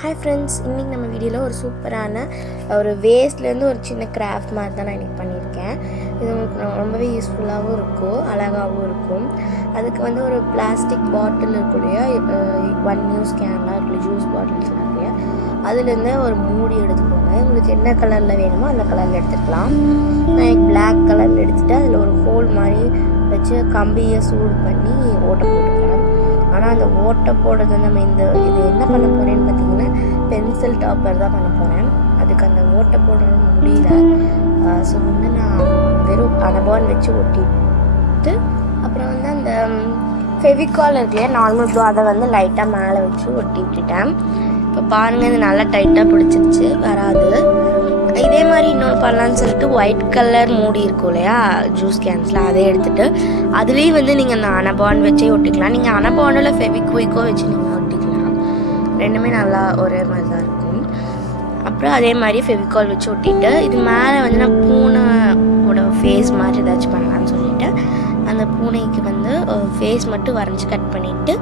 Hi friends, இன்றைக்கி நம்ம வீடியோவில் ஒரு சூப்பரான ஒரு வேஸ்ட்லேருந்து ஒரு சின்ன கிராஃப்ட் மாதிரி தான் நான் இன்றைக்கி பண்ணியிருக்கேன். இது உங்களுக்கு ரொம்பவே யூஸ்ஃபுல்லாகவும் இருக்கும், அழகாகவும் இருக்கும். அதுக்கு வந்து ஒரு பிளாஸ்டிக் பாட்டில் இருக்கக்கூடிய 1 யூஸ் கேன்லாம் இருக்கக்கூடிய ஜூஸ் பாட்டில்ஸ் இருக்கக்கூடிய அதுலேருந்து ஒரு மூடி எடுத்துக்கோங்க. உங்களுக்கு என்ன கலரில் வேணுமோ அந்த கலரில் எடுத்துக்கலாம். நான் பிளாக் கலரில் எடுத்துகிட்டு அதில் ஒரு ஹோல் மாதிரி வச்சு கம்பியை சூடு பண்ணி ஓட்டை போட்டுக்கிறேன். ஆனால் அந்த ஓட்டை போடுறது நம்ம இது என்ன பண்ண போகிறேன்னு பார்த்தீங்கன்னா பென்சில் டாப்பர் தான் பண்ண போகிறேன். அதுக்கு அந்த ஓட்டை போடுறது முடியல. ஸோ வந்து நான் வெறும் அனபான் வச்சு ஒட்டிட்டு அப்புறம் வந்து அந்த ஃபெவிகால் இருக்குல்லையா நார்மல் ப்ளூ அதை வந்து லைட்டாக மேலே வச்சு ஒட்டி விட்டுட்டேன். இப்போ பாருங்கள், இது நல்லா டைட்டாக பிடிச்சிருச்சு, வராது. இதே மாதிரி இன்னொன்று பண்ணலான்னு சொல்லிட்டு ஒயிட் கலர் மூடி இருக்கும் இல்லையா ஜூஸ் கேன்ஸில், அதை எடுத்துகிட்டு அதுலேயும் வந்து நீங்கள் அந்த அனபான் வச்சே ஒட்டிக்கலாம். நீங்கள் அனபானில் ஃபெவிக்விக்கோ வச்சு நீங்கள் ஒட்டிக்கலாம். ரெண்டுமே நல்லா ஒரே மாதிரி தான் இருக்கும். அப்புறம் அதே மாதிரி ஃபெவிகால் வச்சு ஒட்டிட்டு இது மேலே வந்து நான் பூனையோட ஃபேஸ் மாதிரி ஏதாச்சும் பண்ணலான்னு சொல்லிவிட்டு அந்த பூனைக்கு வந்து ஃபேஸ் மட்டும் வரைஞ்சி கட் பண்ணிவிட்டு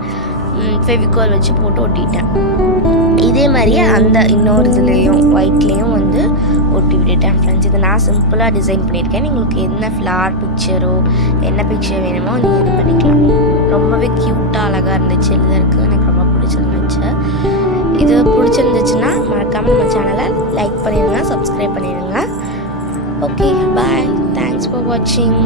ஃபெவிகால் வச்சு போட்டு ஒட்டிட்டேன். இதே மாதிரியே அந்த இன்னொரு இதுலேயும் ஒயிட்லேயும் வந்து ஒட்டி விட்டுட்டேன் ஃப்ரெண்ட்ஸ். இதை நான் சிம்பிளாக டிசைன் பண்ணியிருக்கேன். உங்களுக்கு என்ன ஃப்ளவர் பிக்சரோ என்ன பிக்சர் வேணுமோ நீங்கள் இது பண்ணிக்கலாம். ரொம்பவே க்யூட்டாக அழகாக இருந்துச்சு, எழுதுறதுக்கு எனக்கு ரொம்ப பிடிச்சிருந்துச்சு. இது பிடிச்சிருந்துச்சுன்னா மறக்காமல் நம்ம சேனலை லைக் பண்ணிடுங்க, சப்ஸ்கிரைப் பண்ணிடுங்க. ஓகே, பாய், தேங்க்ஸ் ஃபார் வாட்சிங்.